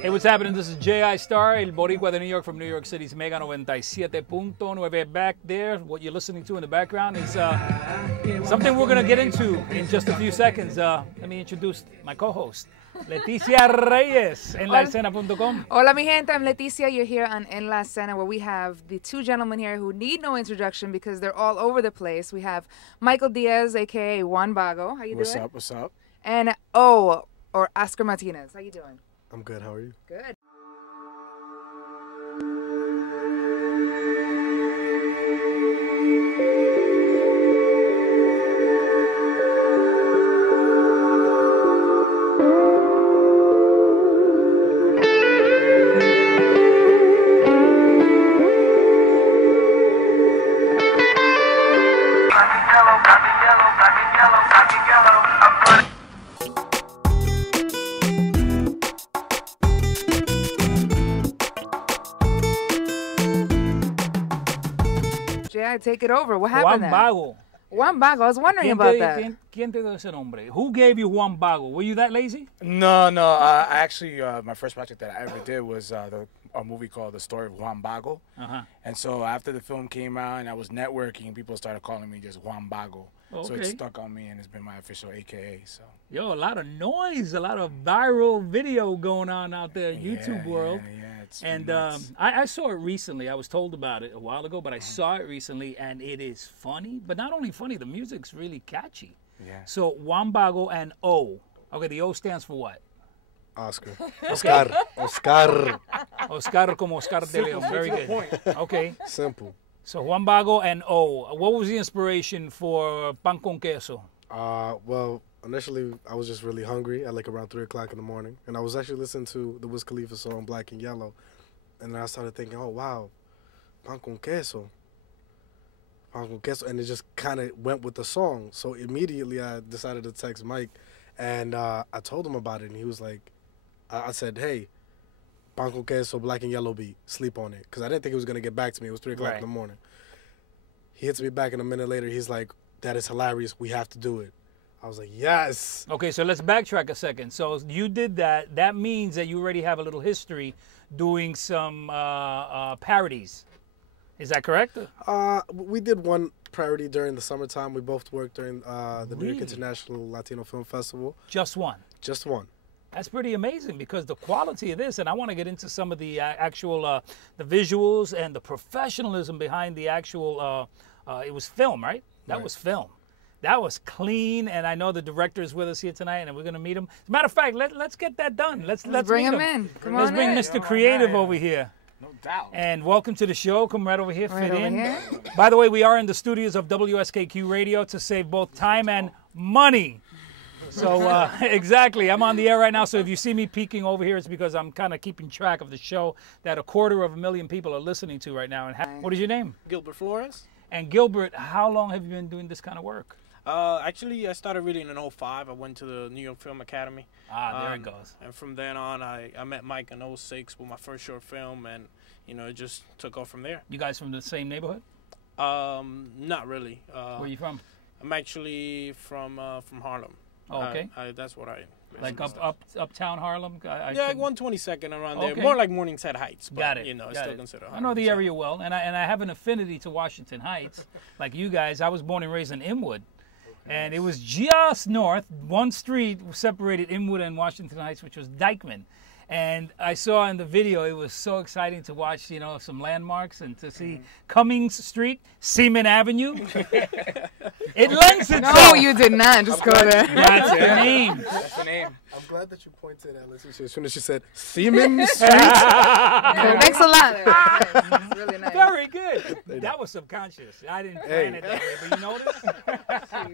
Hey, what's happening? This is J.I. Star, el Boricua de New York from New York City's Mega 97.9. Back there, what you're listening to in the background is something we're going to get into in just a few seconds. Let me introduce my co-host, Leticia Reyes, en LaEscena.com. Hola, mi gente. I'm Leticia. You're here on En La Escena, where we have the two gentlemen here who need no introduction because they're all over the place. We have Michael Diaz, a.k.a. Juan Bago. How you doing? What's up? What's up? And O, or Oscar Martinez. How you doing? I'm good. How are you? Good. Take it over. What happened Juan there? Bago. Juan Bago. I was wondering about that. ¿Quién te dio ese nombre? Who gave you Juan Bago? Were you that lazy? No. I actually, my first project that I ever did was a movie called The Story of Juan Bago. And so after the film came out and I was networking, people started calling me just Juan Bago. Okay. So it stuck on me and it's been my official AKA. So. Yo, a lot of noise, a lot of viral video going on out there in YouTube world. Yeah. And I saw it recently. I was told about it a while ago, but I saw it recently, and it is funny. But not only funny, the music's really catchy. Yeah. So Juan Bago and O. Okay, the O stands for what? Oscar. Okay. Oscar. Oscar como Oscar de Leon. Very good. Okay. Simple. So Juan Bago and O. What was the inspiration for Pan con Queso? Well, initially I was just really hungry at like around 3 o'clock in the morning, and I was actually listening to the Wiz Khalifa song Black and Yellow, and then I started thinking, oh wow, pan con queso, and it just kind of went with the song. So immediately I decided to text Mike, and I told him about it, and he was like, I said, hey, pan con queso, Black and Yellow beat, sleep on it, because I didn't think he was gonna get back to me. It was 3 o'clock in the morning. He hits me back, and a minute later he's like, that is hilarious, we have to do it. I was like, yes. Okay, so let's backtrack a second. So you did that. That means that you already have a little history doing some parodies. Is that correct? We did one parody during the summertime. We both worked during the New York International Latino Film Festival. Just one? Just one. That's pretty amazing because the quality of this, and I want to get into some of the actual, the visuals and the professionalism behind the actual, it was film, right? That was film. That was clean, and I know the director is with us here tonight, and we're going to meet him. As a matter of fact, let's get that done. Let's bring him in. Come on Let's bring Mr. Creative over here. No doubt. And welcome to the show. Come right over here, Right fit over in. here. By the way, we are in the studios of WSKQ Radio to save both time and money. So, exactly, I'm on the air right now, so if you see me peeking over here, it's because I'm kind of keeping track of the show that 250,000 people are listening to right now. And what is your name? Gilbert Flores. And Gilbert, how long have you been doing this kind of work? Actually, I started reading in 2005. I went to the New York Film Academy. There it goes. And from then on, I met Mike in 2006 with my first short film, and, it just took off from there. You guys from the same neighborhood? Not really. Where are you from? I'm actually from Harlem. Oh, okay. That's what I... Like uptown Harlem? Yeah, 122nd around there. Okay. more like Morningside Heights. But, Got it. It's still considered Harlem. I know the area well, and I have an affinity to Washington Heights. Like you guys, I was born and raised in Inwood. And it was just north, one street separated Inwood and Washington Heights, which was Dyckman. And I saw in the video, it was so exciting to watch, some landmarks and to see Cummings Street, Seaman Avenue. It lends itself. No, you did not. Just go there. That's the name. That's the name. I'm glad that you pointed at Leticia as soon as she said Seaman Street. Thanks a lot. It's really nice. Very good. That was subconscious. I didn't plan it that way, but you noticed?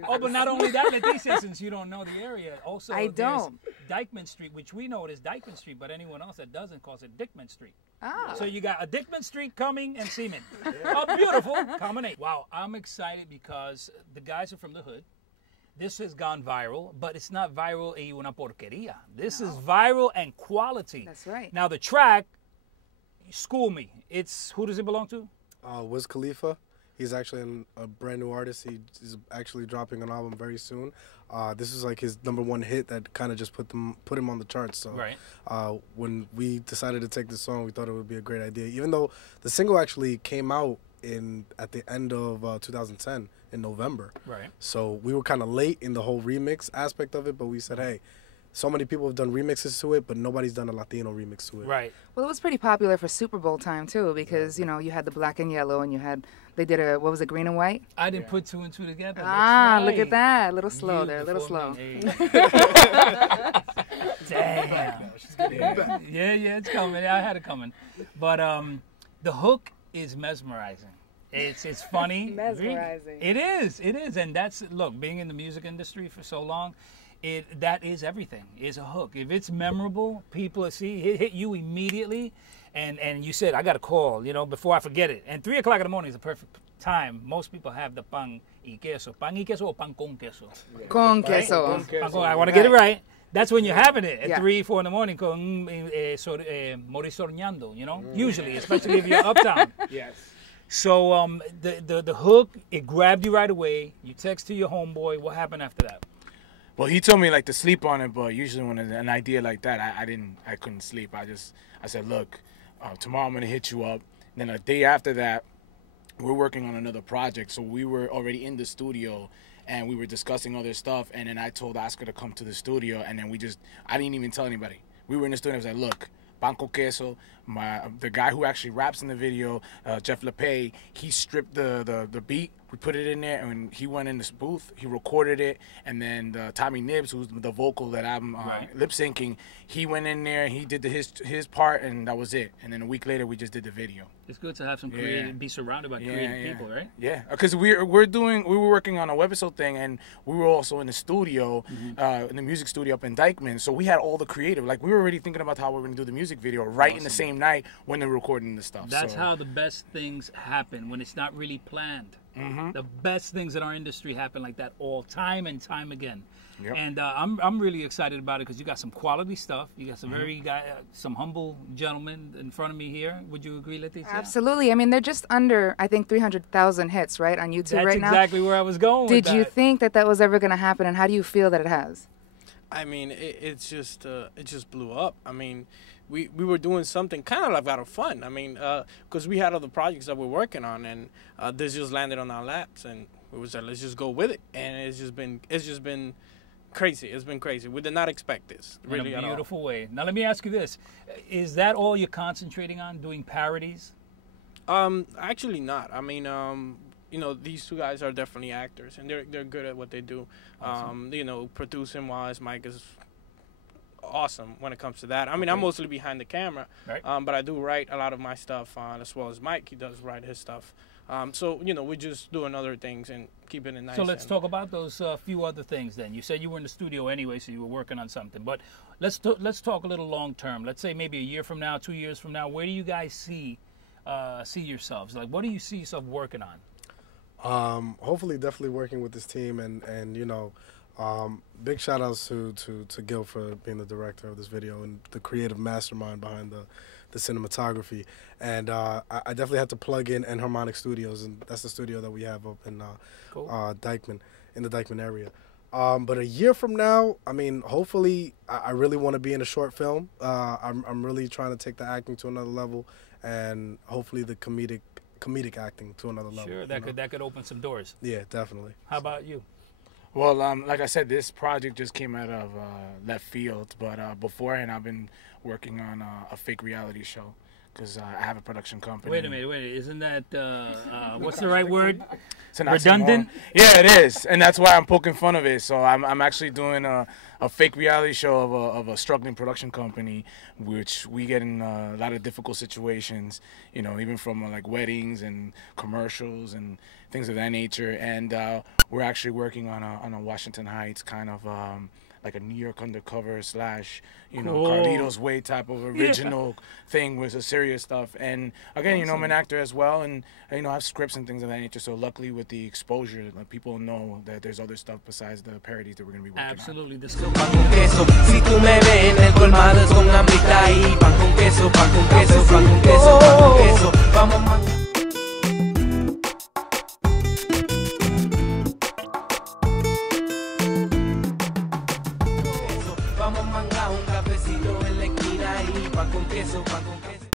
Oh, but not only that, Leticia, since you don't know the area, also I don't. Dyckman Street, which we know it as Dyckman Street, but anyone else that doesn't calls it Dickman Street. Ah. So you got a Dickman Street, Cumming, and Seaman. A beautiful combination. Wow, I'm excited because the guys are from the hood. This has gone viral, but it's not viral y una porquería. This is viral and quality. That's right. Now the track, school me. Who does it belong to? Wiz Khalifa. He's actually a brand new artist. He's actually dropping an album very soon. This was like his #1 hit that kind of just put him on the charts. So when we decided to take this song, we thought it would be a great idea. Even though the single actually came out at the end of 2010 in November. Right. So we were kind of late in the whole remix aspect of it, but we said, hey, so many people have done remixes to it, but nobody's done a Latino remix to it. Right. Well, it was pretty popular for Super Bowl time too, because you know you had the black and yellow, and they did what was it, green and white? I didn't put 2 and 2 together. Ah, That's look right. at that, a little slow You there, a little before slow. me. Damn. Yeah, it's coming. I had it coming. But the hook is mesmerizing. It's funny. Mesmerizing. It is, and that's look. Being in the music industry for so long, that is everything. Is a hook. If it's memorable, people hit you immediately, and you said I got a call, before I forget it. And 3 o'clock in the morning is the perfect time. Most people have the pan y queso or pan con queso. Con queso. I want to get it right. That's when you're having it at 3, 4 in the morning. Con morir soñando, usually, especially if you're uptown. Yes. So the hook, it grabbed you right away. You text to your homeboy. What happened after that? Well, he told me like to sleep on it, but usually when an idea like that, I couldn't sleep. I said, look, tomorrow I'm gonna hit you up. Then a day after that, we're working on another project, so we were already in the studio and we were discussing other stuff. And then I told Oscar to come to the studio, and then I didn't even tell anybody. We were in the studio. I was like, look, pan con queso. The guy who actually raps in the video, Jeff LePay, he stripped the beat. We put it in there, and he went in this booth. He recorded it, and then Tommy Nibbs, who's the vocal that I'm lip syncing, he went in there. He did his part, and that was it. And then a week later, we just did the video. It's good to have some creative, be surrounded by creative people, right? Yeah, because we were working on a webisode thing, and we were also in the studio, in the music studio up in Dykeman. So we had all the creative. Like we were already thinking about how we were gonna do the music video in the same night when they're recording the stuff. That's how the best things happen, when it's not really planned. The best things in our industry happen like that all time and time again. Yep. And I'm really excited about it because you got some quality stuff. You got some some humble gentlemen in front of me here. Would you agree, Leticia? Absolutely. I mean, they're just under, I think, 300,000 hits, right, on YouTube right now. That's exactly where I was going. Did you think that was ever going to happen, and how do you feel that it has? I mean, it just blew up. I mean, we were doing something kind of like out of fun. I mean, because we had other projects that we're working on, and this just landed on our laps, and we was like, let's just go with it. And it's just been crazy. It's been crazy. We did not expect this. Really, in a beautiful way. Now, let me ask you this: is that all you're concentrating on, doing parodies? Actually not. I mean, these two guys are definitely actors, and they're good at what they do. Awesome. Producing wise, Mike is awesome when it comes to that. I mean, I'm mostly behind the camera, right. But I do write a lot of my stuff, as well as Mike. He does write his stuff. So we're just doing other things and keeping it nice. So let's talk about those few other things then. You said you were in the studio anyway, so you were working on something. But let's talk a little long term. Let's say maybe a year from now, 2 years from now. Where do you guys see yourselves? Like, what do you see yourself working on? Hopefully, definitely working with this team, and big shout outs to Gil for being the director of this video and the creative mastermind behind the cinematography. And I definitely had to plug in Harmonic Studios, and that's the studio that we have up in Dykeman, in the Dykeman area. But a year from now, I mean, hopefully, I really want to be in a short film. I'm really trying to take the acting to another level, and hopefully the comedic acting to another level. Sure, that could open some doors. Yeah, definitely. How about you? Well, like I said, this project just came out of left field, but beforehand I've been working on a fake reality show because I have a production company. Wait a minute, isn't that what's the right word? It's an redundant? Yeah, it is, and that's why I'm poking fun of it. So I'm actually doing a fake reality show of a struggling production company, which we get in a lot of difficult situations, even from like weddings and commercials and things of that nature. And we're actually working on a Washington Heights kind of like a New York undercover / Cool. Carlito's Way type of original thing with the serious stuff. And again, awesome. I'm an actor as well, and I have scripts and things of that nature. So luckily with the exposure, people know that there's other stuff besides the parodies that we're going to be working Absolutely. on. Pan con queso, si tú me ves en el colmado con hambrita ahí, pan con queso, pan con queso, pan con queso, pan con queso, vamos. vamos manga un cafecito en la esquina y pan con queso, pan con queso.